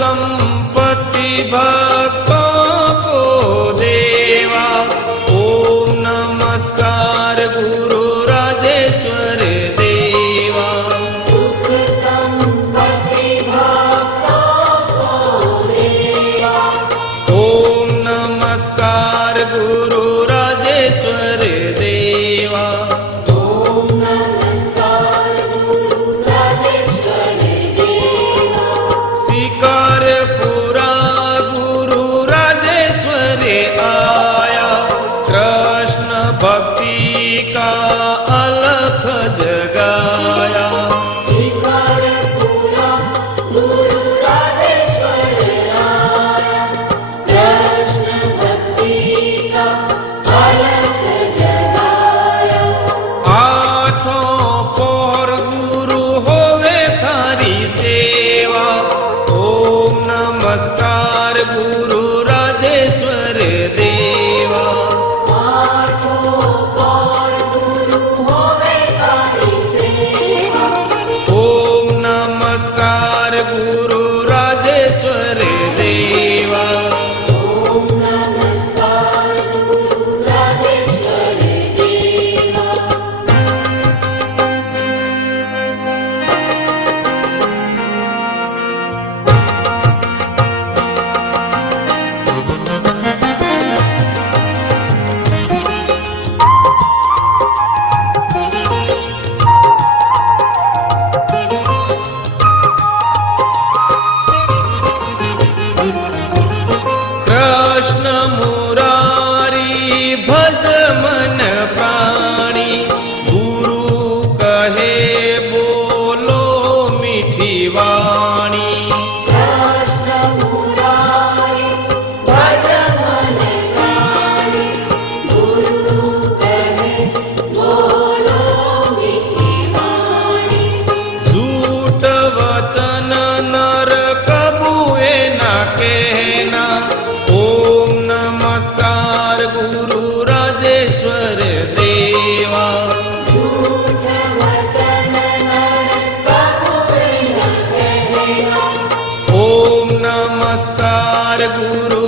संपत्ति भक्तों को देवा। ओम नमस्कार गुरु राजेश्वर देवा। सुख संपत्ति भक्तों को देवा। ओम नमस्कार गुरु राजेश्वर देवा। ओम नमस्कार गुरु राजेश्वर देवा। शिकारपुरा गुरु राजेश्वर आया। कृष्ण भक्ति का अलख जगाया। शिकारपुरा गुरु राजेश्वर आया। कृष्ण भक्ति का अलख जगाया। आठों पहर गुरु होवे थारी सेवा। ओम नमस्कार गुरु राजेश्वर देवा। आठों पहर गुरु होवे तारी सेवा। ओम नमस्कार गुरु राजेश्वर देवा। ओम नमस्कार गुरु राजेश्वर देवा। कृष्ण मुरारी भज मन प्राणी। गुरु कहे बोलो मीठी वाणी। कृष्ण मुरारी भज मन प्राणी। गुरु कहे बोलो मीठी वाणी। झूठ वचन नर कबूए न कहना। ओम नमस्कार गुरु राजेश्वर देवा। झूठ वचन नर कबूए न कहना। ओम नमस्कार गुरु